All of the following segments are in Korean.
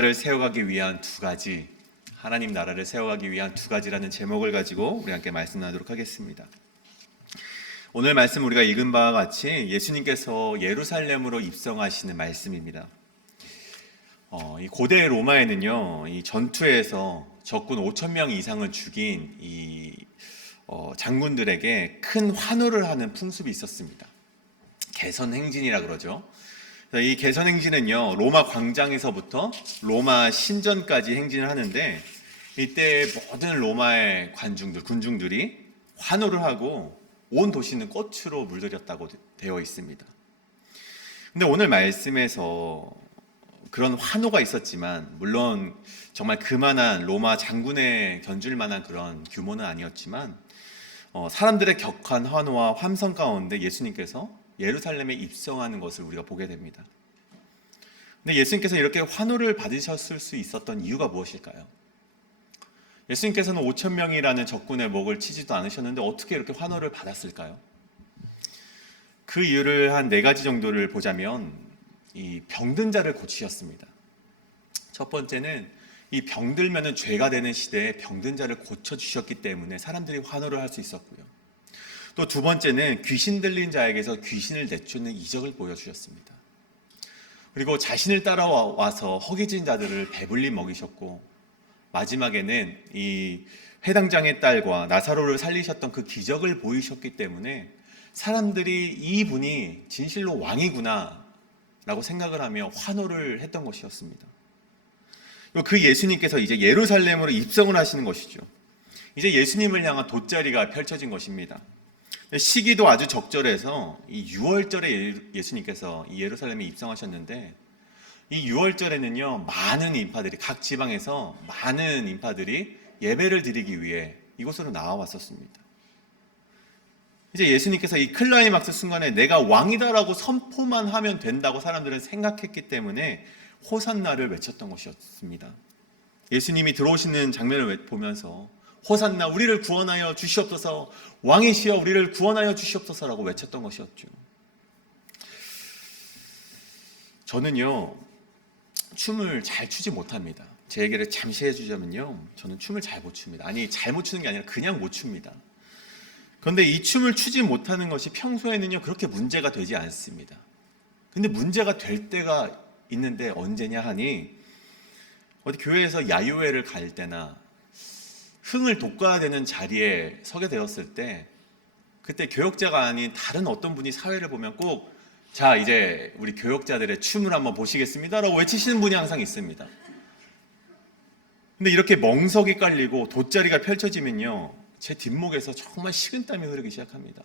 나라를 세워가기 위한 두 가지, 하나님 나라를 세워가기 위한 두 가지라는 제목을 가지고 우리 함께 말씀 나누도록 하겠습니다. 오늘 말씀 우리가 읽은 바와 같이 예수님께서 예루살렘으로 입성하시는 말씀입니다. 이 고대 로마에는요, 이 전투에서 적군 5,000명 이상을 죽인 이 장군들에게 큰 환호를 하는 풍습이 있었습니다. 개선행진이라 그러죠. 이 개선행진은요, 로마 광장에서부터 로마 신전까지 행진을 하는데, 이때 모든 로마의 군중들이 환호를 하고 온 도시는 꽃으로 물들였다고 되어 있습니다. 근데 오늘 말씀에서 그런 환호가 있었지만, 물론 정말 그만한 로마 장군에 견줄 만한 그런 규모는 아니었지만, 사람들의 격한 환호와 함성 가운데 예수님께서 예루살렘에 입성하는 것을 우리가 보게 됩니다. 근데 예수님께서 이렇게 환호를 받으셨을 수 있었던 이유가 무엇일까요? 예수님께서는 5,000명이라는 적군의 목을 치지도 않으셨는데 어떻게 이렇게 환호를 받았을까요? 그 이유를 한 4가지 정도를 보자면, 이 병든 자를 고치셨습니다. 첫 번째는 이 병들면은 죄가 되는 시대에 병든 자를 고쳐주셨기 때문에 사람들이 환호를 할 수 있었고요. 또 두 번째는 귀신 들린 자에게서 귀신을 내쫓는 이적을 보여주셨습니다. 그리고 자신을 따라와서 허기진 자들을 배불리 먹이셨고, 마지막에는 이 회당장의 딸과 나사로를 살리셨던 그 기적을 보이셨기 때문에 사람들이 이분이 진실로 왕이구나 라고 생각을 하며 환호를 했던 것이었습니다. 그 예수님께서 이제 예루살렘으로 입성을 하시는 것이죠. 이제 예수님을 향한 돗자리가 펼쳐진 것입니다. 시기도 아주 적절해서 이 6월절에 예수님께서 예루살렘에 입성하셨는데, 이 6월절에는요, 많은 인파들이, 각 지방에서 많은 인파들이 예배를 드리기 위해 이곳으로 나와왔었습니다. 이제 예수님께서 이 클라이막스 순간에 내가 왕이다라고 선포만 하면 된다고 사람들은 생각했기 때문에 호산나를 외쳤던 것이었습니다. 예수님이 들어오시는 장면을 보면서 호산나, 우리를 구원하여 주시옵소서, 왕이시여 우리를 구원하여 주시옵소서라고 외쳤던 것이었죠. 저는요, 춤을 잘 추지 못합니다. 제 얘기를 잠시 해주자면요, 저는 춤을 잘 못 춥니다. 아니, 잘 못 추는 게 아니라 그냥 못 춥니다. 그런데 이 춤을 추지 못하는 것이 평소에는요, 그렇게 문제가 되지 않습니다. 근데 문제가 될 때가 있는데 언제냐 하니, 어디 교회에서 야유회를 갈 때나 흥을 돋궈야 되는 자리에 서게 되었을 때, 그때 교역자가 아닌 다른 어떤 분이 사회를 보면 꼭, 자, 이제 우리 교역자들의 춤을 한번 보시겠습니다 라고 외치시는 분이 항상 있습니다. 근데 이렇게 멍석이 깔리고 돗자리가 펼쳐지면요, 제 뒷목에서 정말 식은땀이 흐르기 시작합니다.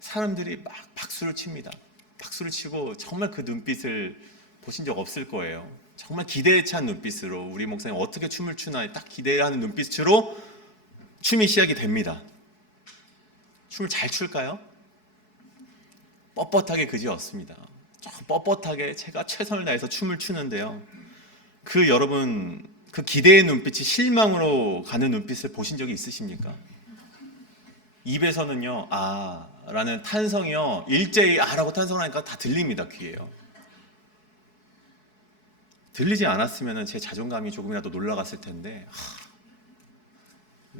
사람들이 막 박수를 칩니다. 박수를 치고 정말 그 눈빛을 보신 적 없을 거예요. 정말 기대에 찬 눈빛으로, 우리 목사님 어떻게 춤을 추나 딱 기대하는 눈빛으로 춤이 시작이 됩니다. 춤을 잘 출까요? 뻣뻣하게 그지없습니다. 뻣뻣하게 제가 최선을 다해서 춤을 추는데요, 여러분 그 기대의 눈빛이 실망으로 가는 눈빛을 보신 적이 있으십니까? 입에서는요, 아 라는 탄성이요, 일제히 아라고 탄성하니까 다 들립니다. 귀에요. 들리지 않았으면 제 자존감이 조금이라도 놀라갔을 텐데,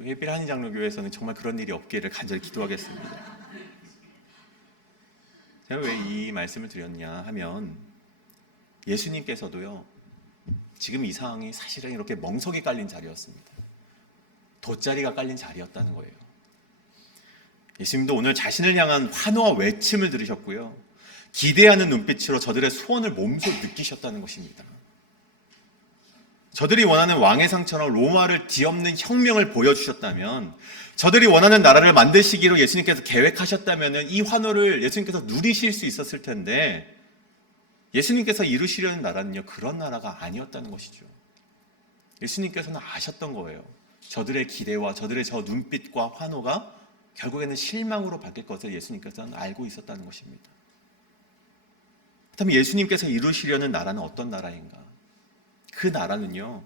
예필 한인장로교회에서는 정말 그런 일이 없기를 간절히 기도하겠습니다. 제가 왜 이 말씀을 드렸냐 하면, 예수님께서도요, 지금 이 상황이 사실은 이렇게 멍석이 깔린 자리였습니다. 돗자리가 깔린 자리였다는 거예요. 예수님도 오늘 자신을 향한 환호와 외침을 들으셨고요, 기대하는 눈빛으로 저들의 소원을 몸소 느끼셨다는 것입니다. 저들이 원하는 왕의 상처럼 로마를 뒤엎는 혁명을 보여주셨다면, 저들이 원하는 나라를 만드시기로 예수님께서 계획하셨다면 이 환호를 예수님께서 누리실 수 있었을 텐데, 예수님께서 이루시려는 나라는요, 그런 나라가 아니었다는 것이죠. 예수님께서는 아셨던 거예요. 저들의 기대와 저들의 저 눈빛과 환호가 결국에는 실망으로 바뀔 것을 예수님께서는 알고 있었다는 것입니다. 그렇다면 예수님께서 이루시려는 나라는 어떤 나라인가? 그 나라는요,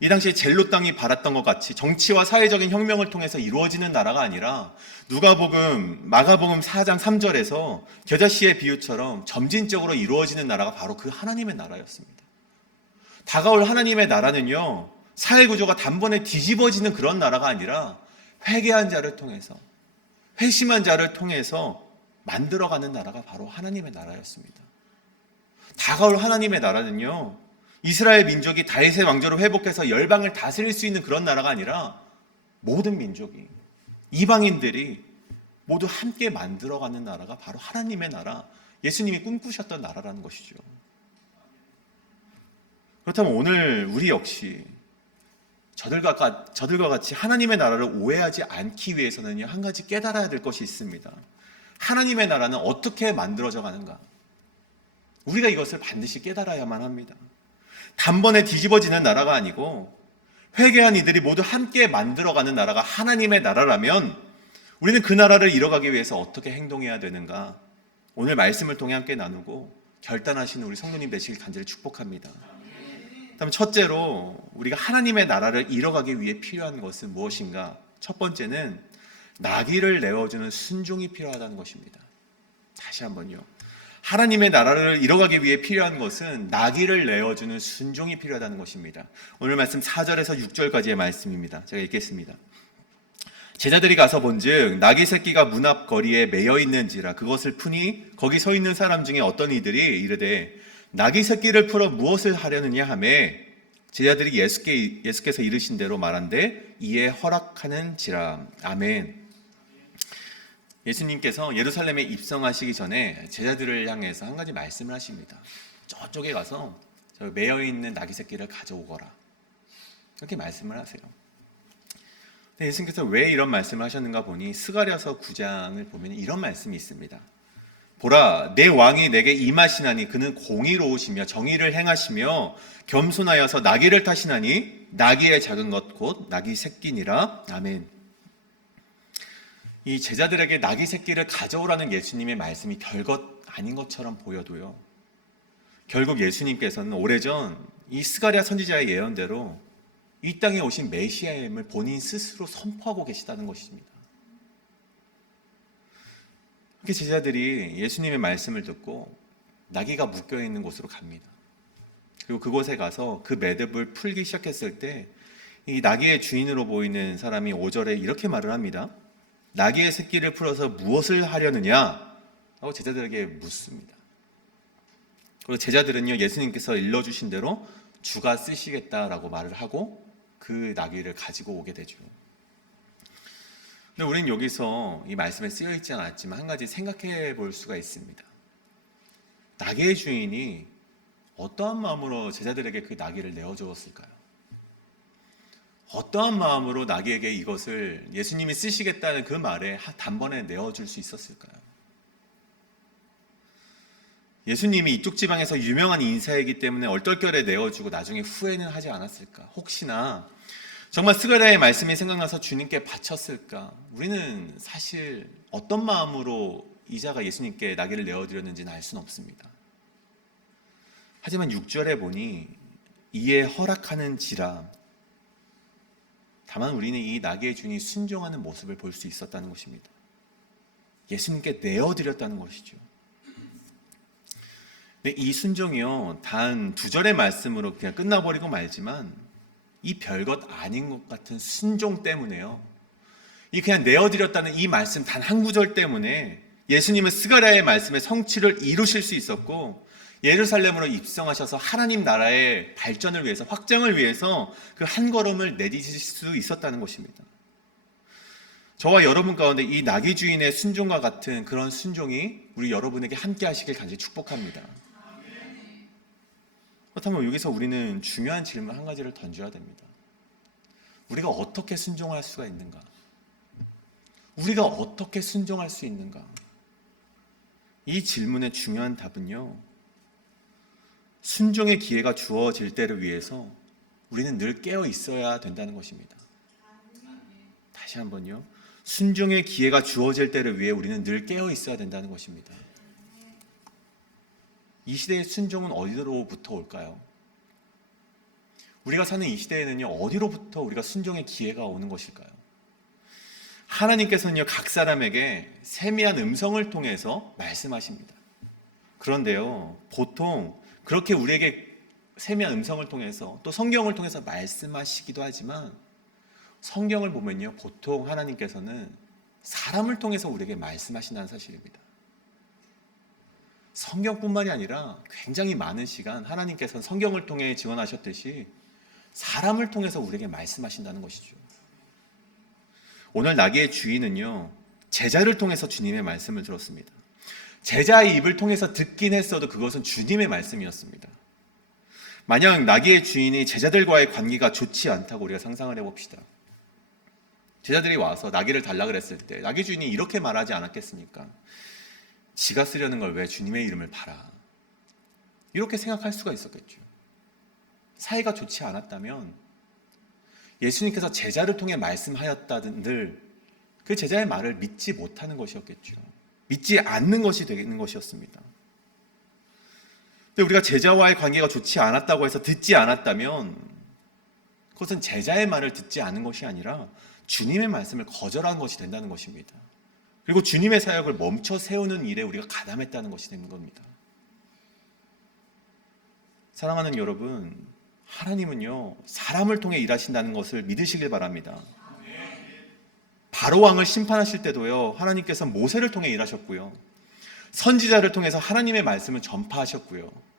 이 당시에 젤로 땅이 바랐던 것 같이 정치와 사회적인 혁명을 통해서 이루어지는 나라가 아니라, 마가복음 4장 3절에서 겨자씨의 비유처럼 점진적으로 이루어지는 나라가 바로 그 하나님의 나라였습니다. 다가올 하나님의 나라는요, 사회 구조가 단번에 뒤집어지는 그런 나라가 아니라 회개한 자를 통해서, 회심한 자를 통해서 만들어가는 나라가 바로 하나님의 나라였습니다. 다가올 하나님의 나라는요, 이스라엘 민족이 다윗의 왕조를 회복해서 열방을 다스릴 수 있는 그런 나라가 아니라 모든 민족이, 이방인들이 모두 함께 만들어가는 나라가 바로 하나님의 나라, 예수님이 꿈꾸셨던 나라라는 것이죠. 그렇다면 오늘 우리 역시 저들과 같이 하나님의 나라를 오해하지 않기 위해서는요, 한 가지 깨달아야 될 것이 있습니다. 하나님의 나라는 어떻게 만들어져 가는가? 우리가 이것을 반드시 깨달아야만 합니다. 단번에 뒤집어지는 나라가 아니고 회개한 이들이 모두 함께 만들어가는 나라가 하나님의 나라라면 우리는 그 나라를 이뤄가기 위해서 어떻게 행동해야 되는가? 오늘 말씀을 통해 함께 나누고 결단하시는 우리 성도님 되시길 간절히 축복합니다. 그다음 첫째로 우리가 하나님의 나라를 이뤄가기 위해 필요한 것은 무엇인가? 첫 번째는 나귀를 내어주는 순종이 필요하다는 것입니다. 다시 한번요. 하나님의 나라를 이뤄가기 위해 필요한 것은 나귀를 내어주는 순종이 필요하다는 것입니다. 오늘 말씀 4절에서 6절까지의 말씀입니다. 제가 읽겠습니다. 제자들이 가서 본즉 나귀 새끼가 문 앞 거리에 매여 있는지라 그것을 푸니 거기 서 있는 사람 중에 어떤 이들이 이르되 나귀 새끼를 풀어 무엇을 하려느냐 하매 제자들이 예수께서 이르신 대로 말한대 이에 허락하는지라. 아멘. 예수님께서 예루살렘에 입성하시기 전에 제자들을 향해서 한 가지 말씀을 하십니다. 저쪽에 가서 매여 있는 나귀 새끼를 가져오거라. 이렇게 말씀을 하세요. 근데 예수님께서 왜 이런 말씀을 하셨는가 보니 스가랴서 9장을 보면 이런 말씀이 있습니다. 보라, 내 왕이 내게 임하시나니 그는 공의로우시며 정의를 행하시며 겸손하여서 나귀를 타시나니 나귀의 작은 것 곧 나귀 새끼니라. 아멘. 이 제자들에게 나귀 새끼를 가져오라는 예수님의 말씀이 별것 아닌 것처럼 보여도요, 결국 예수님께서는 오래전 이 스가랴 선지자의 예언대로 이 땅에 오신 메시아임을 본인 스스로 선포하고 계시다는 것입니다. 이렇게 제자들이 예수님의 말씀을 듣고 나귀가 묶여있는 곳으로 갑니다. 그리고 그곳에 가서 그 매듭을 풀기 시작했을 때 이 나귀의 주인으로 보이는 사람이 5절에 이렇게 말을 합니다. 나귀의 새끼를 풀어서 무엇을 하려느냐? 라고 제자들에게 묻습니다. 그리고 제자들은요, 예수님께서 일러주신 대로 주가 쓰시겠다라고 말을 하고 그 나귀를 가지고 오게 되죠. 근데 우리는 여기서 이 말씀에 쓰여 있지 않았지만 한 가지 생각해 볼 수가 있습니다. 나귀의 주인이 어떠한 마음으로 제자들에게 그 나귀를 내어주었을까요? 어떠한 마음으로 나귀에게 이것을 예수님이 쓰시겠다는 그 말에 단번에 내어줄 수 있었을까요? 예수님이 이쪽 지방에서 유명한 인사이기 때문에 얼떨결에 내어주고 나중에 후회는 하지 않았을까? 혹시나 정말 스가랴의 말씀이 생각나서 주님께 바쳤을까? 우리는 사실 어떤 마음으로 이자가 예수님께 나귀를 내어드렸는지는 알 수는 없습니다. 하지만 6절에 보니 이에 허락하는지라. 다만 우리는 이 나귀의 주인이 순종하는 모습을 볼 수 있었다는 것입니다. 예수님께 내어드렸다는 것이죠. 근데 이 순종이요, 단 2절의 말씀으로 그냥 끝나버리고 말지만 이 별것 아닌 것 같은 순종 때문에요, 이 그냥 내어드렸다는 이 말씀 단 한 구절 때문에 예수님은 스가랴의 말씀의 성취를 이루실 수 있었고 예루살렘으로 입성하셔서 하나님 나라의 발전을 위해서, 확장을 위해서 그 한 걸음을 내디딜 수 있었다는 것입니다. 저와 여러분 가운데 이 나귀 주인의 순종과 같은 그런 순종이 우리 여러분에게 함께 하시길 간절히 축복합니다. 그렇다면 여기서 우리는 중요한 질문 한 가지를 던져야 됩니다. 우리가 어떻게 순종할 수가 있는가? 우리가 어떻게 순종할 수 있는가? 이 질문의 중요한 답은요, 순종의 기회가 주어질 때를 위해서 우리는 늘 깨어 있어야 된다는 것입니다. 다시 한번요. 순종의 기회가 주어질 때를 위해 우리는 늘 깨어 있어야 된다는 것입니다. 이 시대의 순종은 어디로부터 올까요? 우리가 사는 이 시대에는요, 어디로부터 우리가 순종의 기회가 오는 것일까요? 하나님께서는요, 각 사람에게 세미한 음성을 통해서 말씀하십니다. 그런데요, 보통 그렇게 우리에게 세미한 음성을 통해서 또 성경을 통해서 말씀하시기도 하지만 성경을 보면요, 보통 하나님께서는 사람을 통해서 우리에게 말씀하신다는 사실입니다. 성경뿐만이 아니라 굉장히 많은 시간 하나님께서는 성경을 통해 증언하셨듯이 사람을 통해서 우리에게 말씀하신다는 것이죠. 오늘 나귀의 주인은요, 제자를 통해서 주님의 말씀을 들었습니다. 제자의 입을 통해서 듣긴 했어도 그것은 주님의 말씀이었습니다. 만약 나귀의 주인이 제자들과의 관계가 좋지 않다고 우리가 상상을 해봅시다. 제자들이 와서 나귀를 달라 그랬을 때 나귀 주인이 이렇게 말하지 않았겠습니까? 지가 쓰려는 걸 왜 주님의 이름을 팔아? 이렇게 생각할 수가 있었겠죠. 사이가 좋지 않았다면 예수님께서 제자를 통해 말씀하였다든들 그 제자의 말을 믿지 못하는 것이었겠죠. 믿지 않는 것이 되는 것이었습니다. 근데 우리가 제자와의 관계가 좋지 않았다고 해서 듣지 않았다면 그것은 제자의 말을 듣지 않은 것이 아니라 주님의 말씀을 거절한 것이 된다는 것입니다. 그리고 주님의 사역을 멈춰 세우는 일에 우리가 가담했다는 것이 되는 겁니다. 사랑하는 여러분, 하나님은요, 사람을 통해 일하신다는 것을 믿으시길 바랍니다. 바로 왕을 심판하실 때도요, 하나님께서 모세를 통해 일하셨고요, 선지자를 통해서 하나님의 말씀을 전파하셨고요,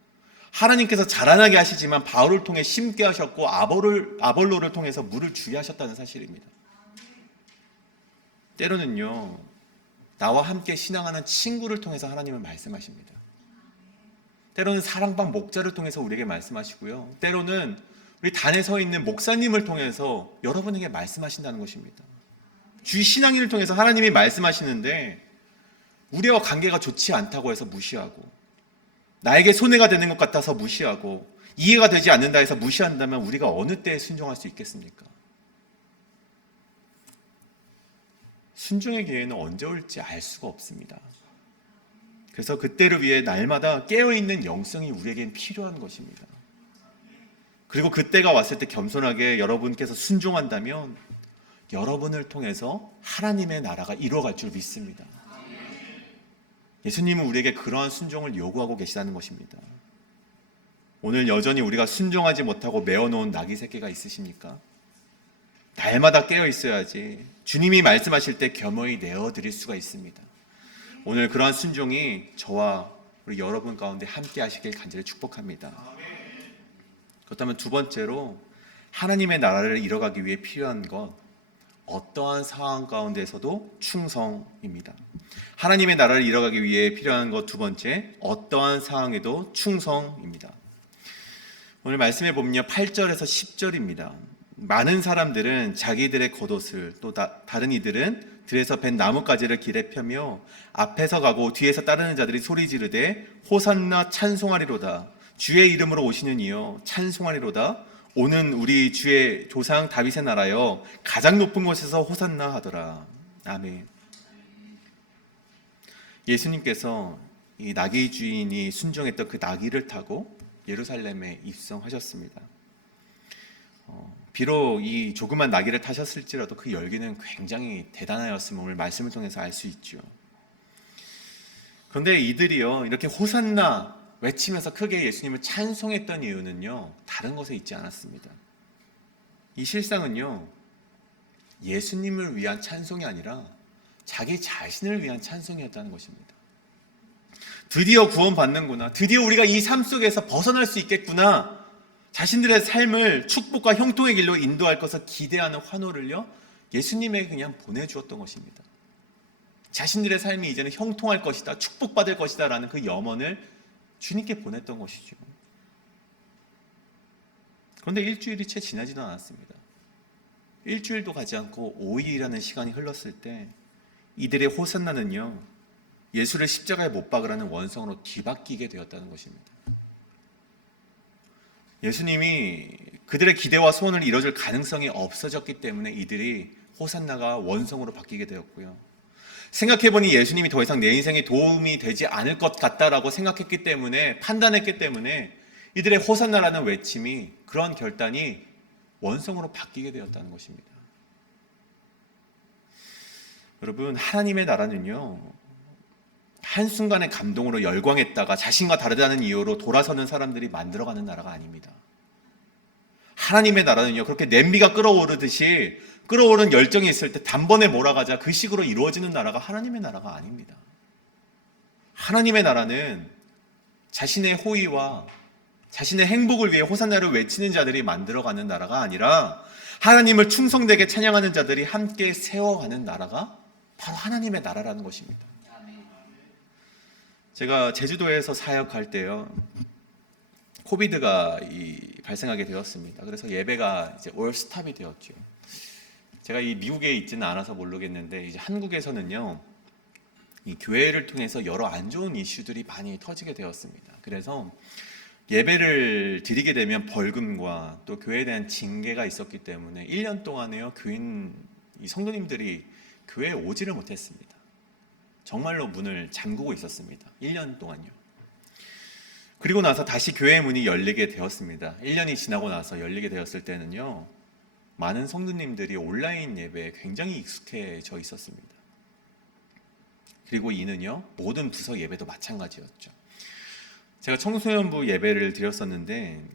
하나님께서 자라나게 하시지만 바울을 통해 심게 하셨고 아볼로를 통해서 물을 주게 하셨다는 사실입니다. 때로는요, 나와 함께 신앙하는 친구를 통해서 하나님은 말씀하십니다. 때로는 사랑방 목자를 통해서 우리에게 말씀하시고요, 때로는 우리 단에 서 있는 목사님을 통해서 여러분에게 말씀하신다는 것입니다. 주의 신앙인을 통해서 하나님이 말씀하시는데 우리와 관계가 좋지 않다고 해서 무시하고, 나에게 손해가 되는 것 같아서 무시하고, 이해가 되지 않는다 해서 무시한다면 우리가 어느 때에 순종할 수 있겠습니까? 순종의 기회는 언제 올지 알 수가 없습니다. 그래서 그때를 위해 날마다 깨어있는 영성이 우리에겐 필요한 것입니다. 그리고 그때가 왔을 때 겸손하게 여러분께서 순종한다면 여러분을 통해서 하나님의 나라가 이루어갈 줄 믿습니다. 예수님은 우리에게 그러한 순종을 요구하고 계시다는 것입니다. 오늘 여전히 우리가 순종하지 못하고 메어놓은 나귀 새끼가 있으십니까? 날마다 깨어 있어야지 주님이 말씀하실 때 겸허히 내어드릴 수가 있습니다. 오늘 그러한 순종이 저와 우리 여러분 가운데 함께 하시길 간절히 축복합니다. 그렇다면 두 번째로 하나님의 나라를 이뤄가기 위해 필요한 것, 어떠한 상황 가운데서도 충성입니다. 하나님의 나라를 이뤄가기 위해 필요한 것 두 번째, 어떠한 상황에도 충성입니다. 오늘 말씀해 보면요, 8절에서 10절입니다. 많은 사람들은 자기들의 겉옷을, 또 다른 이들은 들에서 벤 나뭇가지를 길에 펴며 앞에서 가고 뒤에서 따르는 자들이 소리 지르되 호산나 찬송하리로다. 주의 이름으로 오시는 이여 찬송하리로다. 오는 우리 주의 조상 다윗의 나라여 가장 높은 곳에서 호산나 하더라. 아멘. 예수님께서 이 나귀 주인이 순종했던 그 나귀를 타고 예루살렘에 입성하셨습니다. 비록 이 조그만 나귀를 타셨을지라도 그 열기는 굉장히 대단하였음을 오늘 말씀을 통해서 알 수 있죠. 그런데 이들이요, 이렇게 호산나 외치면서 크게 예수님을 찬송했던 이유는요, 다른 것에 있지 않았습니다. 이 실상은요, 예수님을 위한 찬송이 아니라 자기 자신을 위한 찬송이었다는 것입니다. 드디어 구원받는구나, 드디어 우리가 이 삶 속에서 벗어날 수 있겠구나, 자신들의 삶을 축복과 형통의 길로 인도할 것을 기대하는 환호를요, 예수님에게 그냥 보내주었던 것입니다. 자신들의 삶이 이제는 형통할 것이다, 축복받을 것이다 라는 그 염원을 주님께 보냈던 것이죠. 그런데 일주일이 채 지나지도 않았습니다. 일주일도 가지 않고 5일이라는 시간이 흘렀을 때 이들의 호산나는요, 예수를 십자가에 못 박으라는 원성으로 뒤바뀌게 되었다는 것입니다. 예수님이 그들의 기대와 소원을 이뤄줄 가능성이 없어졌기 때문에 이들이 호산나가 원성으로 바뀌게 되었고요. 생각해보니 예수님이 더 이상 내 인생에 도움이 되지 않을 것 같다라고 생각했기 때문에, 판단했기 때문에 이들의 호산나라는 외침이, 그런 결단이 원성으로 바뀌게 되었다는 것입니다. 여러분, 하나님의 나라는요, 한순간의 감동으로 열광했다가 자신과 다르다는 이유로 돌아서는 사람들이 만들어가는 나라가 아닙니다. 하나님의 나라는요, 그렇게 냄비가 끓어오르듯이 끓어오른 열정이 있을 때 단번에 몰아가자 그 식으로 이루어지는 나라가 하나님의 나라가 아닙니다. 하나님의 나라는 자신의 호의와 자신의 행복을 위해 호산나를 외치는 자들이 만들어가는 나라가 아니라 하나님을 충성되게 찬양하는 자들이 함께 세워가는 나라가 바로 하나님의 나라라는 것입니다. 제가 제주도에서 사역할 때요, 코비드가 발생하게 되었습니다. 그래서 예배가 이제 올 스탑이 되었죠. 제가 이 미국에 있지는 않아서 모르겠는데 이제 한국에서는요, 이 교회를 통해서 여러 안 좋은 이슈들이 많이 터지게 되었습니다. 그래서 예배를 드리게 되면 벌금과 또 교회에 대한 징계가 있었기 때문에 1년 동안에요, 성도님들이 교회에 오지를 못했습니다. 정말로 문을 잠그고 있었습니다. 1년 동안요. 그리고 나서 다시 교회 문이 열리게 되었습니다. 1년이 지나고 나서 열리게 되었을 때는요, 많은 성도님들이 온라인 예배에 굉장히 익숙해져 있었습니다. 그리고 이는요, 모든 부서 예배도 마찬가지였죠. 제가 청소년부 예배를 드렸었는데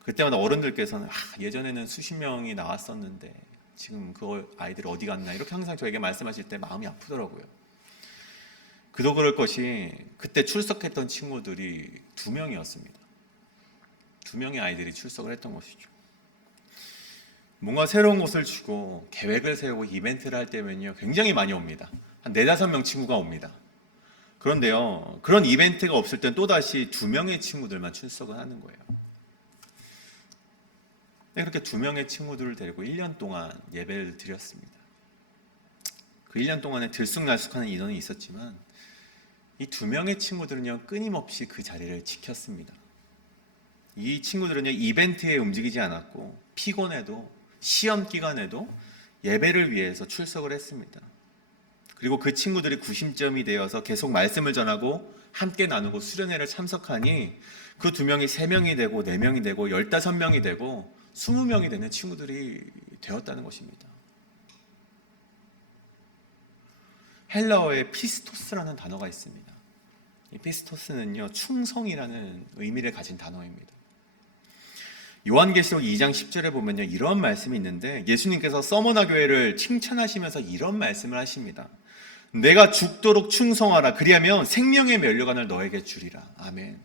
그때마다 어른들께서는 예전에는 수십 명이 나왔었는데 지금 그 아이들 어디 갔나 이렇게 항상 저에게 말씀하실 때 마음이 아프더라고요. 그도 그럴 것이 그때 출석했던 친구들이 2명이었습니다. 2명의 아이들이 출석을 했던 것이죠. 뭔가 새로운 것을 주고 계획을 세우고 이벤트를 할 때면요, 굉장히 많이 옵니다. 한 4-5명 친구가 옵니다. 그런데요, 그런 이벤트가 없을 땐 또다시 2명의 친구들만 출석을 하는 거예요. 그렇게 2명의 친구들을 데리고 1년 동안 예배를 드렸습니다. 그 1년 동안에 들쑥날쑥하는 인원이 있었지만 이 2명의 친구들은요, 끊임없이 그 자리를 지켰습니다. 이 친구들은요, 이벤트에 움직이지 않았고 피곤해도 시험 기간에도 예배를 위해서 출석을 했습니다. 그리고 그 친구들이 구심점이 되어서 계속 말씀을 전하고 함께 나누고 수련회를 참석하니 그 2명이 3명이 되고 4명이 되고 15명이 되고 20명이 되는 친구들이 되었다는 것입니다. 헬라어에 피스토스라는 단어가 있습니다. 이 피스토스는요, 충성이라는 의미를 가진 단어입니다. 요한계시록 2장 10절에 보면요, 이런 말씀이 있는데 예수님께서 서머나 교회를 칭찬하시면서 이런 말씀을 하십니다. 내가 죽도록 충성하라. 그리하면 생명의 면류관을 너에게 주리라. 아멘.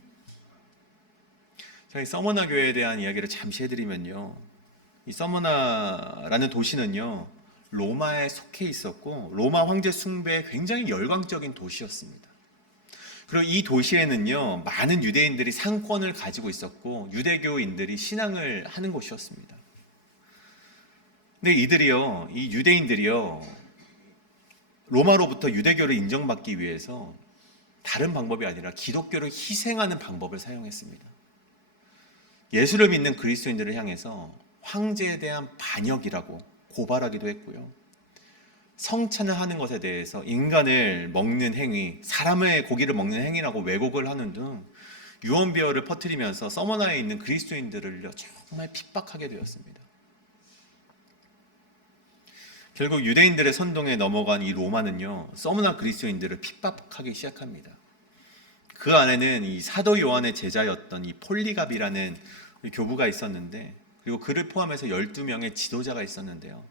이 서머나 교회에 대한 이야기를 잠시 해드리면요, 이 서머나라는 도시는요, 로마에 속해 있었고 로마 황제 숭배에 굉장히 열광적인 도시였습니다. 그리고 이 도시에는요, 많은 유대인들이 상권을 가지고 있었고 유대교인들이 신앙을 하는 곳이었습니다. 근데 이 유대인들이요, 로마로부터 유대교를 인정받기 위해서 다른 방법이 아니라 기독교를 희생하는 방법을 사용했습니다. 예수를 믿는 그리스도인들을 향해서 황제에 대한 반역이라고 고발하기도 했고요, 성찬을 하는 것에 대해서 인간을 먹는 행위, 사람의 고기를 먹는 행위라고 왜곡을 하는 등 유언비어를 퍼뜨리면서 서머나에 있는 그리스도인들을 정말 핍박하게 되었습니다. 결국 유대인들의 선동에 넘어간 이 로마는요, 서머나 그리스도인들을 핍박하기 시작합니다. 그 안에는 이 사도 요한의 제자였던 이 폴리갑이라는 교부가 있었는데, 그리고 그를 포함해서 12명의 지도자가 있었는데요,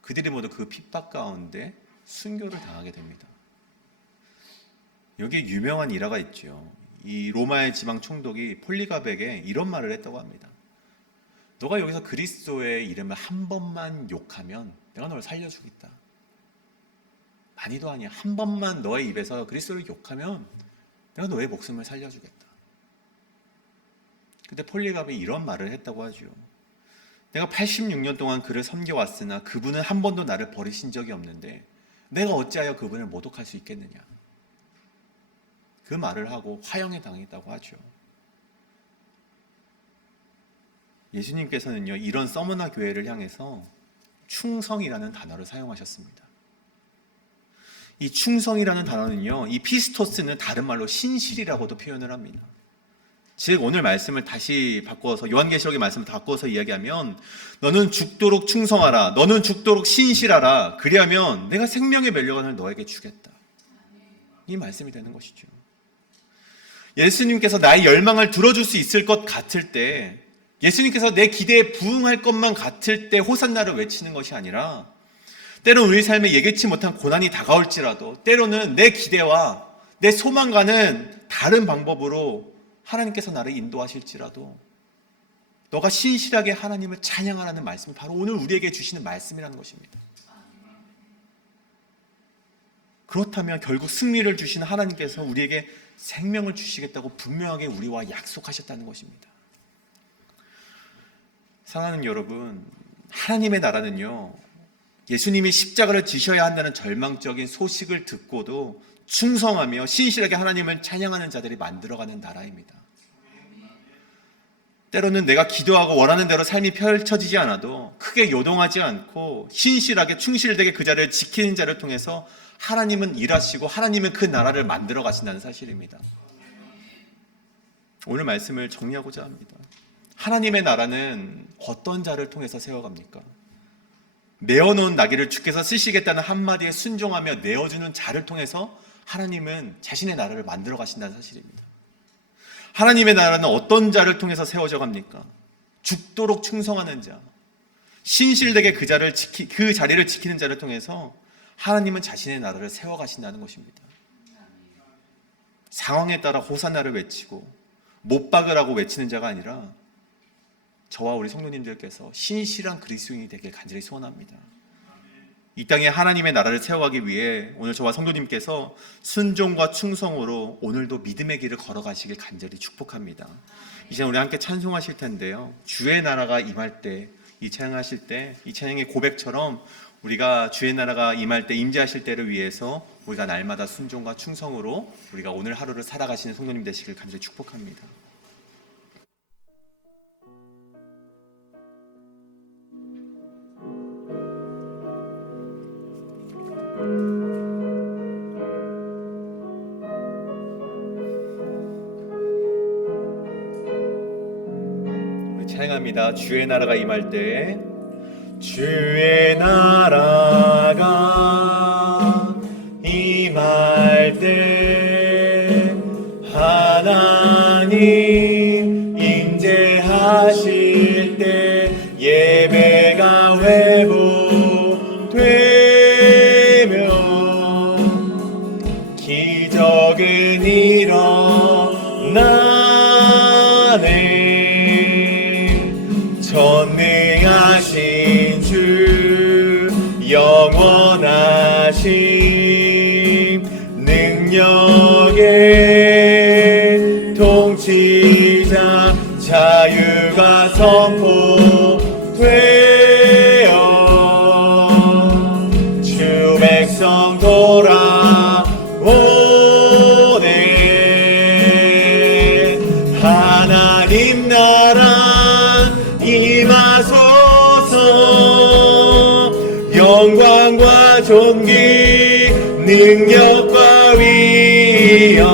그들이 모두 그 핍박 가운데 순교를 당하게 됩니다. 여기에 유명한 일화가 있죠. 이 로마의 지방 총독이 폴리갑에게 이런 말을 했다고 합니다. 너가 여기서 그리스도의 이름을 한 번만 욕하면 내가 너를 살려주겠다. 많이도 아니야. 한 번만 너의 입에서 그리스도를 욕하면 내가 너의 목숨을 살려주겠다. 근데 폴리갑이 이런 말을 했다고 하죠. 내가 86년 동안 그를 섬겨왔으나 그분은 한 번도 나를 버리신 적이 없는데 내가 어찌하여 그분을 모독할 수 있겠느냐. 그 말을 하고 화형에 당했다고 하죠. 예수님께서는요, 이런 서머나 교회를 향해서 충성이라는 단어를 사용하셨습니다. 이 충성이라는 단어는요, 이 피스토스는 다른 말로 신실이라고도 표현을 합니다. 즉 오늘 말씀을 다시 바꿔서, 요한계시록의 말씀을 바꿔서 이야기하면, 너는 죽도록 충성하라, 너는 죽도록 신실하라, 그리하면 내가 생명의 면류관을 너에게 주겠다. 이 말씀이 되는 것이죠. 예수님께서 나의 열망을 들어줄 수 있을 것 같을 때, 예수님께서 내 기대에 부응할 것만 같을 때 호산나를 외치는 것이 아니라, 때로는 우리 삶에 예기치 못한 고난이 다가올지라도, 때로는 내 기대와 내 소망과는 다른 방법으로 하나님께서 나를 인도하실지라도 너가 신실하게 하나님을 찬양하라는 말씀이 바로 오늘 우리에게 주시는 말씀이라는 것입니다. 그렇다면 결국 승리를 주신 하나님께서 우리에게 생명을 주시겠다고 분명하게 우리와 약속하셨다는 것입니다. 사랑하는 여러분, 하나님의 나라는요, 예수님이 십자가를 지셔야 한다는 절망적인 소식을 듣고도 충성하며 신실하게 하나님을 찬양하는 자들이 만들어가는 나라입니다. 때로는 내가 기도하고 원하는 대로 삶이 펼쳐지지 않아도 크게 요동하지 않고 신실하게 충실되게 그 자리를 지키는 자를 통해서 하나님은 일하시고 하나님은 그 나라를 만들어 가신다는 사실입니다. 오늘 말씀을 정리하고자 합니다. 하나님의 나라는 어떤 자를 통해서 세워갑니까? 내어놓은 나귀를 주께서 쓰시겠다는 한마디에 순종하며 내어주는 자를 통해서 하나님은 자신의 나라를 만들어 가신다는 사실입니다. 하나님의 나라는 어떤 자를 통해서 세워져 갑니까? 죽도록 충성하는 자, 신실되게 그 자리를 지키는 자를 통해서 하나님은 자신의 나라를 세워가신다는 것입니다. 상황에 따라 호산나를 외치고 못 박으라고 외치는 자가 아니라 저와 우리 성도님들께서 신실한 그리스도인이 되길 간절히 소원합니다. 이 땅에 하나님의 나라를 세워가기 위해 오늘 저와 성도님께서 순종과 충성으로 오늘도 믿음의 길을 걸어가시길 간절히 축복합니다. 이제 우리 함께 찬송하실 텐데요, 주의 나라가 임할 때, 이 찬양하실 때 이 찬양의 고백처럼 우리가 주의 나라가 임할 때, 임재하실 때를 위해서 우리가 날마다 순종과 충성으로 우리가 오늘 하루를 살아가시는 성도님 되시길 간절히 축복합니다. 우리 찬양합니다. 주의 나라가 임할 때, 주의 나라가 임할 때 하나님 임재하실 때 예배가 회복되며 기적은 일어나네. 전능하신 주 영원하신 능력의 통치자 자유가 선포되어 주 백성 돌아오네. 하나님 나라 임하소서. 영광과 존귀 능력과 위엄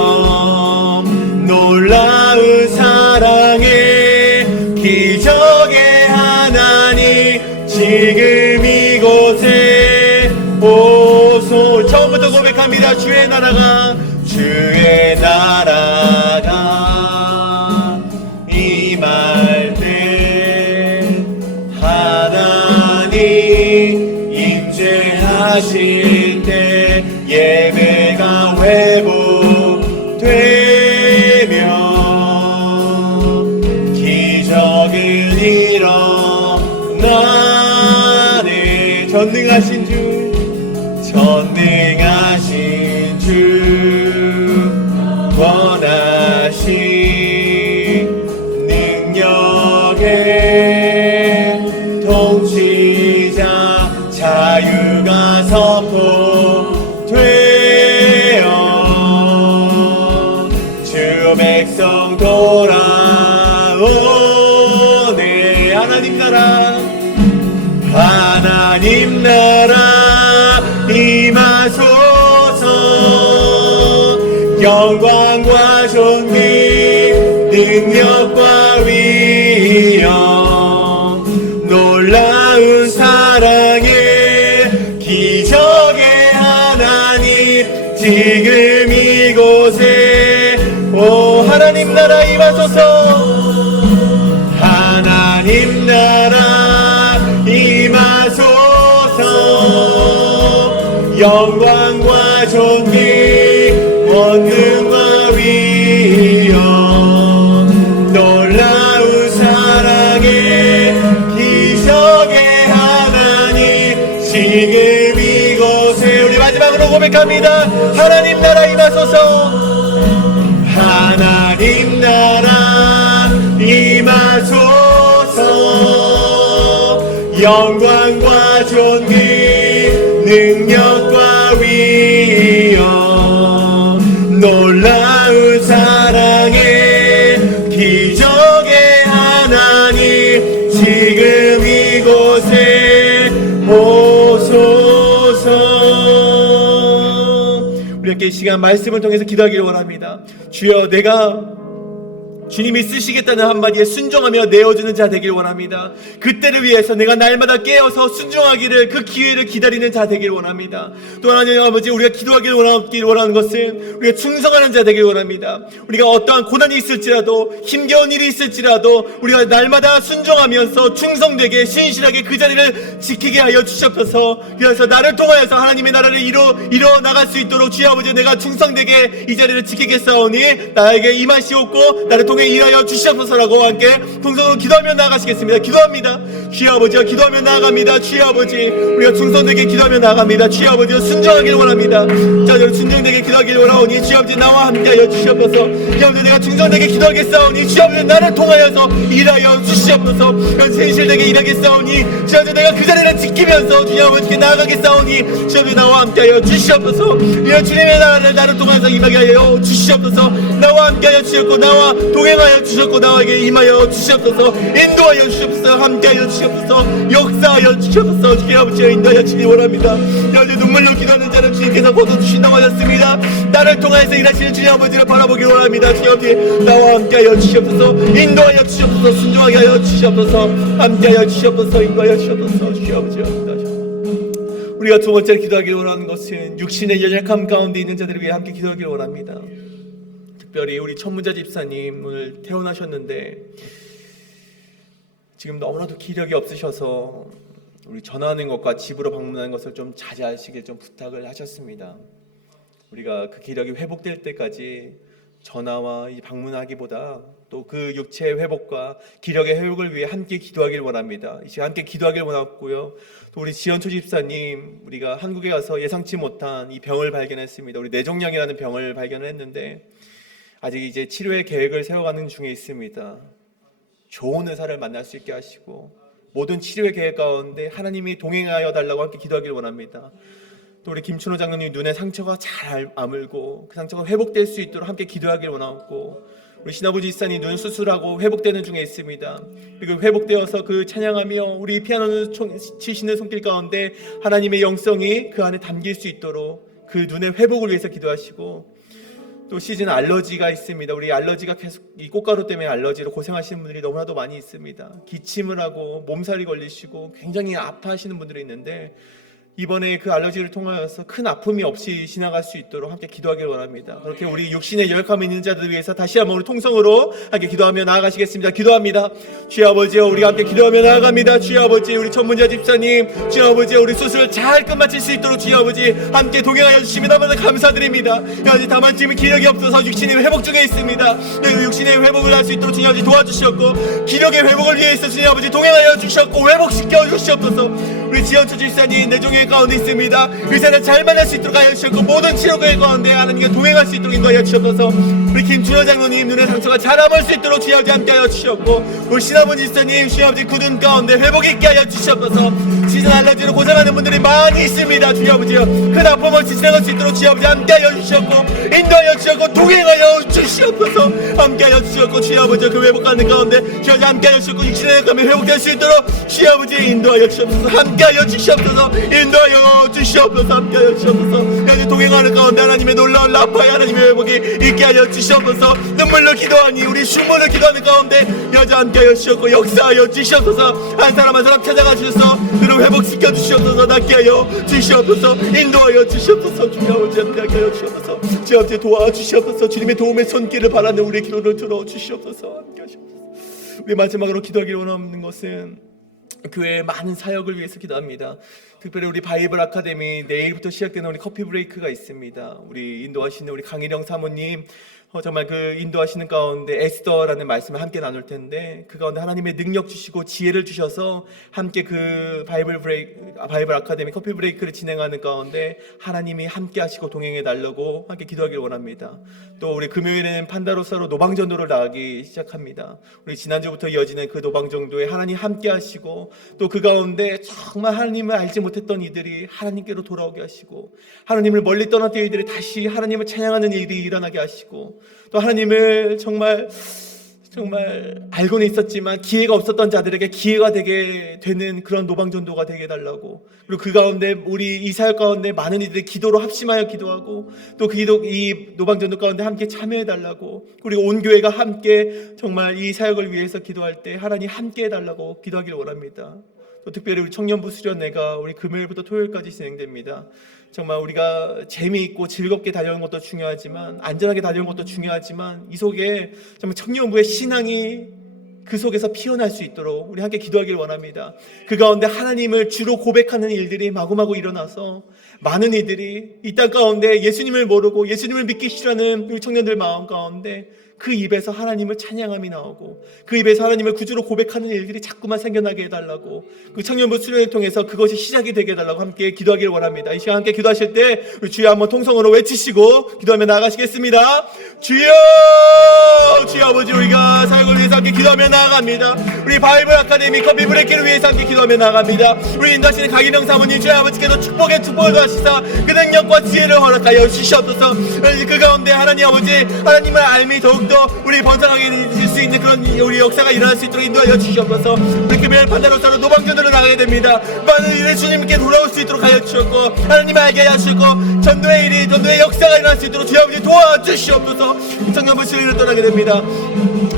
놀라운 사랑의 기적의 하나님 지금 이곳에 오소. 처음부터 고백합니다. 주의 나라가 임할 때 하나님 임재하실 때 예배가 회복되며 기적은 일어나네. 전능하신 주 원하신 능력의 통치자 자유가 선포되어 주 백성 돌아오네. 하나님 나라 임하소서. 영광과 존귀 능력과 위엄 놀라운 사랑의 기적의 하나님 지금 하나님 나라 임하소서. 영광과 존귀 권능과 위엄 놀라운 사랑의 기적의 하나님 지금 이곳에 우리 마지막으로 고백합니다. 하나님 나라 임하소서. 하나님 나라 임하소서. 영광과 존귀 능력과 위엄 놀라운 사랑의 기적의 하나님 지금 이곳에 오소서. 우리 함께 이 시간 말씀을 통해서 기도하기를 원합니다. 주여, 내가 주님이 쓰시겠다는 한마디에 순종하며 내어주는 자 되길 원합니다. 그때를 위해서 내가 날마다 깨어서 순종하기를, 그 기회를 기다리는 자 되길 원합니다. 또 하나님 아버지, 우리가 기도하기를 원하는 것은 우리가 충성하는 자 되길 원합니다. 우리가 어떠한 고난이 있을지라도, 힘겨운 일이 있을지라도 우리가 날마다 순종하면서 충성되게 신실하게 그 자리를 지키게 하여 주시옵소서. 그래서 나를 통하여서 하나님의 나라를 이뤄 나갈 수 있도록 주여 아버지, 내가 충성되게 이 자리를 지키겠사오니 나에게 임하시옵고 나를 통해 일하여 주시옵소서라고 함께 동성으로 기도하며 나아가시겠습니다. 기도합니다. 주여 아버지와 기도하며 나아갑니다. 주여 아버지, 우리가 충성되게 기도하며 나아갑니다. 주여 아버지, 순종하기를 원합니다. 자, 여러분 순종되게 기도하기를 원하오니 주여 아버지, 나와 함께하여 주시옵소서. 주여 아버지, 내가 충성되게 기도하겠사오니 주여 아버지, 나를 통하여서 일하여 주시옵소서. 신실되게 일하겠사오니 주여 아버지, 내가 그 자리를 지키면서 주여 아버지께 나아가겠사오니 주여 아버지, 나와 함께하여 주시옵소서. 주님의 나라를 나를 통해서 임하게 하여 주시옵소서. 나와 함께하여 주시옵고 나와 동행하여 주셨고 나에게 임하여 주시옵소서. 인도하여 주시옵소서. 함께하여 주시옵소서. 역사하여 주시옵소서. 주여 아버지여, 인도하여 주시기 원합니다. 여기 눈물로 기도하는 자를 주님께서 거둬주신다고 하셨습니다. 나를 통하여서 일하시는 주님 아버지를 바라보기 원합니다. 주여 아버지, 나와 함께하여 주시옵소서. 인도하여 주시옵소서. 순종하게 하여 주시옵소서. 함께하여 주시옵소서. 인도하여 주시옵소서. 주여 아버지여, 인도하시옵소서. 우리가 두 번째로 기도하기를 원하는 것은 육신의 연약함 가운데 있는 자들을 위해 함께 기도하기를 원합니다. 특별히 우리 천문자 집사님 오늘 퇴원하셨는데 지금 너무나도 기력이 없으셔서 우리 전화하는 것과 집으로 방문하는 것을 좀 자제하시길 좀 부탁을 하셨습니다. 우리가 그 기력이 회복될 때까지 전화와 이 방문하기보다 또 그 육체의 회복과 기력의 회복을 위해 함께 기도하길 원합니다. 이 시간 함께 기도하길 원하고요. 또 우리 지연초 집사님, 우리가 한국에 가서 예상치 못한 이 병을 발견했습니다. 우리 뇌종양이라는 병을 발견했는데 아직 이제 치료의 계획을 세워가는 중에 있습니다. 좋은 의사를 만날 수 있게 하시고 모든 치료의 계획 가운데 하나님이 동행하여 달라고 함께 기도하길 원합니다. 또 우리 김춘호 장로님 눈에 상처가 잘 아물고 그 상처가 회복될 수 있도록 함께 기도하길 원하고, 우리 신아버지 집사님 눈 수술하고 회복되는 중에 있습니다. 그리고 회복되어서 그 찬양하며 우리 피아노 치시는 손길 가운데 하나님의 영성이 그 안에 담길 수 있도록 그 눈의 회복을 위해서 기도하시고, 또 시즌 알러지가 있습니다. 우리 알러지가 계속 이 꽃가루 때문에 알러지로 고생하시는 분들이 너무나도 많이 있습니다. 기침을 하고 몸살이 걸리시고 굉장히 아파하시는 분들이 있는데 이번에 그 알러지를 통하여서 큰 아픔이 없이 지나갈 수 있도록 함께 기도하길 원합니다. 그렇게 우리 육신의 열감이 있는 자들 위해서 다시 한번 우리 통성으로 함께 기도하며 나아가시겠습니다. 기도합니다. 주여 아버지여, 우리가 함께 기도하며 나아갑니다. 주여 아버지, 우리 천문자 집사님, 주여 아버지여, 우리 수술을 잘 끝마칠 수 있도록 주여 아버지 함께 동행하여 주시면 너무나 감사드립니다. 여기 다만 지금 기력이 없어서 육신이 회복 중에 있습니다. 육신의 회복을 할 수 있도록 주여 아버지 도와주셨고, 기력의 회복을 위해서 주여 아버지 동행하여 주셨고 회복시켜 주시옵소서. 우리 지연초 집사님 내종의 가운데 있습니다. 의사를 잘 만날 수 있도록 하여 주셨고 모든 치료계 가운데 하나님과 동행할 수 있도록 인도하여 주셔서, 우리 김준호 장로님 눈의 상처가 잘 아물 수 있도록 주여 아버지 함께 하여 주셨고, 우리 신아버지 집사님 주여 아버지 굳은 가운데 회복 있게 하여 주셔서, 시즌 알러지로 고생하는 분들이 많이 있습니다. 주여 아버지요, 큰 아픔을 지나갈 수 있도록 주여 아버지 함께 하여 주셨고 인도하여 주셨고 동행하여 주시옵소서. 함께 하여 주셨고 주여 아버지 그 회복하는 가운데 주여 아버지 함께 하여 주셨고 육신의 감이 회복될 수 있도록 주여 아버지 인도하여 주시옵소서. 함께 하여 주시옵소서. 인도하여 주시옵소서. 함께 하여 주시옵소서. 여기 동행하는 가운데 하나님의 놀라운 라파의 하나님의 회복이 있게 하여 주시옵소서. 눈물로 기도하니 우리 흉물로 기도하는 가운데 여자 함께 하여 주시옵고 역사하여 주시옵소서. 한 사람 한 사람 찾아가 주셔서 그를 회복시켜 주시옵소서. 낫게 하여 주시옵소서. 인도하여 주시옵소서. 주여 아버지 함께 하여 주시옵소서. 주여 아버지 도와주시옵소서. 주님의 도움의 손길을 바라는 우리의 기도를 들어 주시옵소서. 함께 하시옵소서. 우리 마지막으로 기도하기를 원하는 것은 교회의 많은 사역을 위해서 기도합니다. 특별히 우리 바이블 아카데미 내일부터 시작되는 우리 커피 브레이크가 있습니다. 우리 인도하시는 우리 강일영 사모님, 정말 그 인도하시는 가운데 에스더라는 말씀을 함께 나눌 텐데, 그 가운데 하나님의 능력 주시고 지혜를 주셔서 함께 그 바이블 아카데미 커피 브레이크를 진행하는 가운데 하나님이 함께 하시고 동행해 달라고 함께 기도하기를 원합니다. 또 우리 금요일에는 판다로사로 노방전도를 나가기 시작합니다. 우리 지난주부터 이어지는 그 노방전도에 하나님 함께 하시고, 또 그 가운데 정말 하나님을 알지 못했던 이들이 하나님께로 돌아오게 하시고, 하나님을 멀리 떠났던 이들이 다시 하나님을 찬양하는 일이 일어나게 하시고, 또 하나님을 정말 알고는 있었지만 기회가 없었던 자들에게 기회가 되게 되는 그런 노방전도가 되게 해달라고, 그리고 그 가운데 우리 이 사역 가운데 많은 이들이 기도로 합심하여 기도하고, 또 이 노방전도 가운데 함께 참여해달라고, 그리고 온 교회가 함께 정말 이 사역을 위해서 기도할 때 하나님 함께 해달라고 기도하기를 원합니다. 또 특별히 우리 청년부 수련회가 우리 금요일부터 토요일까지 진행됩니다. 정말 우리가 재미있고 즐겁게 다녀오는 것도 중요하지만, 안전하게 다녀오는 것도 중요하지만, 이 속에 정말 청년부의 신앙이 그 속에서 피어날 수 있도록 우리 함께 기도하기를 원합니다. 그 가운데 하나님을 주로 고백하는 일들이 마구마구 일어나서 많은 이들이 이 땅 가운데 예수님을 모르고 예수님을 믿기 싫어하는 우리 청년들 마음 가운데 그 입에서 하나님을 찬양함이 나오고, 그 입에서 하나님을 구주로 고백하는 일들이 자꾸만 생겨나게 해달라고, 그 청년부 수련을 통해서 그것이 시작이 되게 해달라고 함께 기도하기를 원합니다. 이 시간 함께 기도하실 때 우리 주여 한번 통성으로 외치시고 기도하며 나아가시겠습니다. 주여! 주여 아버지, 우리가 사역을 위해서 함께 기도하며 나아갑니다. 우리 바이블 아카데미 커피 브레이크를 위해서 함께 기도하며 나아갑니다. 우리 인도하시는 강인영 사모님, 주여 아버지께서 축복을 더하시사 그 능력과 지혜를 허락하여 주시옵소서. 그 가운데 하나님 아버지, 하나님을 알미 더욱더 우리 번성하게 될 수 있는 그런 우리 역사가 일어날 수 있도록 인도하여 주시옵소서. 우리 금요일 판다로사로 노방전도로 나가게 됩니다. 많은 이들 주님께 돌아올 수 있도록 하여 주셨고, 하나님을 알게 하시고, 전도의 역사가 일어날 수 있도록 주여 아버지 도와주시옵소서. 청년부 수련을 떠나게 됩니다.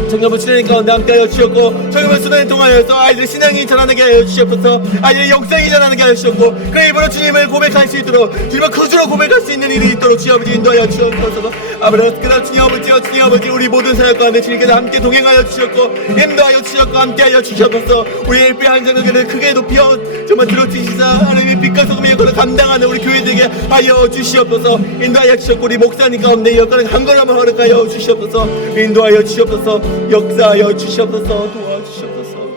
청년부 수련 가운데 함께하여 주셨고, 청년부 수련을 통하여서 아이들 신앙이 전하게 하여 주시옵소서. 아이들의 영성이 전하게 하여 주셨고, 그 입으로 주님을 고백할 수 있도록, 주님을 구주로 고백할 수 있는 일이 있도록 주여 아버지 인도하여 주옵소서. 아버지, 주님 아버지, 우리 모든 사역 가운데 주님께서 함께 동행하여 주셨고, 인도하여 주셨고, 함께하여 주셨소서. 우리 일배 한정교회를 크게 높여 정말 들어주시사 하나님의 빛과 소금의 역할을 감당하는 우리 교회들에게 하여 주시옵소서. 인도하여 주셨고, 우리 목사님 가운데 역할을 강건함을 허락하여 주시옵소서. 인도하여 주시옵소서. 역사하여 주시옵소서. 도와주시옵소서.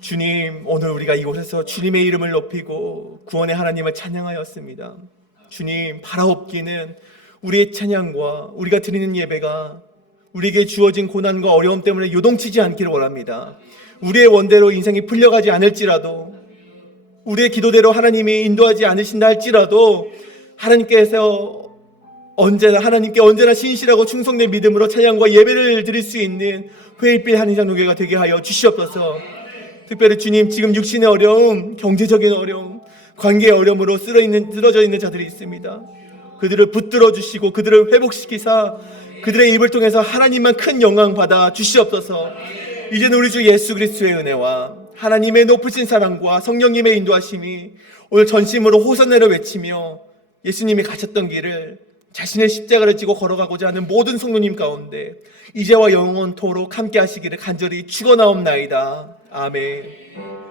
주님, 오늘 우리가 이곳에서 주님의 이름을 높이고 구원의 하나님을 찬양하였습니다. 주님, 바라옵기는 우리의 찬양과 우리가 드리는 예배가 우리에게 주어진 고난과 어려움 때문에 요동치지 않기를 원합니다. 우리의 원대로 인생이 풀려가지 않을지라도, 우리의 기도대로 하나님이 인도하지 않으신다 할지라도, 하나님께 언제나 신실하고 충성된 믿음으로 찬양과 예배를 드릴 수 있는 회일빛 한인장로교회가 되게 하여 주시옵소서. 특별히 주님, 지금 육신의 어려움, 경제적인 어려움, 관계의 어려움으로 쓰러져 있는 자들이 있습니다. 그들을 붙들어 주시고 그들을 회복시키사 그들의 입을 통해서 하나님만 큰 영광 받아 주시옵소서. 이제는 우리 주 예수 그리스도의 은혜와 하나님의 높으신 사랑과 성령님의 인도하심이 오늘 전심으로 호산나를 외치며 예수님이 가셨던 길을 자신의 십자가를 지고 걸어가고자 하는 모든 성도님 가운데 이제와 영원토록 함께 하시기를 간절히 축원하옵나이다. 아멘.